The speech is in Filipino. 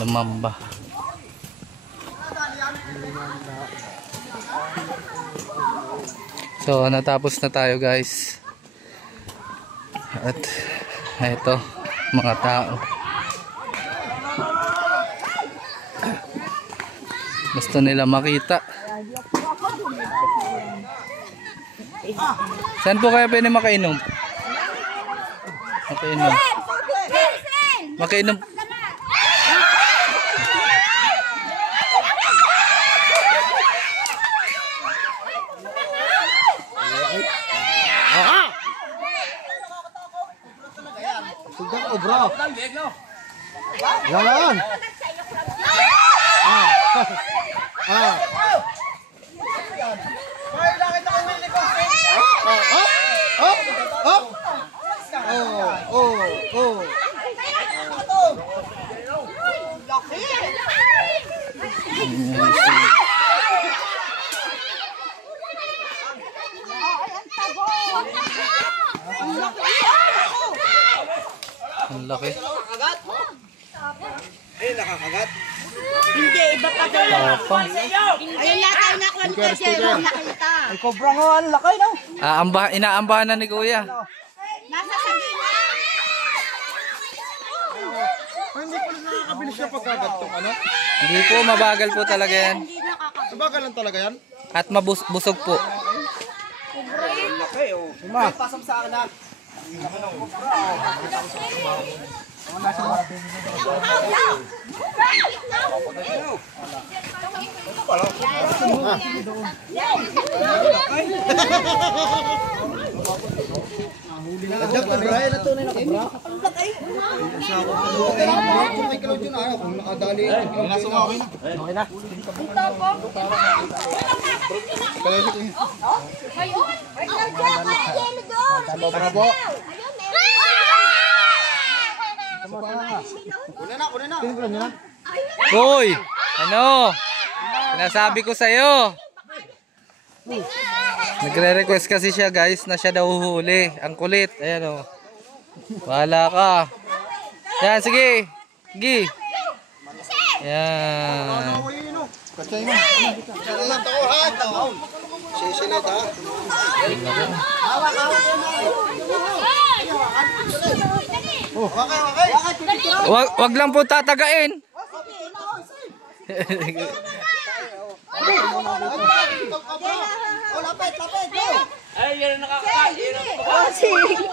Lumamba. So natapos na tayo guys. At ito mga tao. Gusto nila makita. Saan po kaya pwede makainom? Makainom. Makainom. Sudah ko bro. Yan. Ang laki. Nakakagat. Hindi, iba pa doon. Tapang. Ayun na tayo na kwento siya. Nakita. Ay cobra nga, ang laki no. Inaambahan na ni Kuya. Nasa sagina. Ay, hindi ko nakakabilis siya pagkagat tong ano. Hindi po, mabagal po talaga yan. Hindi nakakabit. Mabagal lang talaga yan. At mabusog po. Laki oh. Ima. Pasam sa akin na. Nagdag ko bra, na tunay na kabra. May kalaw dyan ayaw kung nakadali. Nasa mga okay na. Okay na. Tama po. Una na. Hoy! Ano? Sinasabi ko sa'yo. Nagre-request kasi siya guys na siya daw huhuli. Ang kulit. Ayan o. Bahala ka. Yan, sige. Sige. Yan. Wag lang po tatagain. Lapit. Ay, yan nakakakain.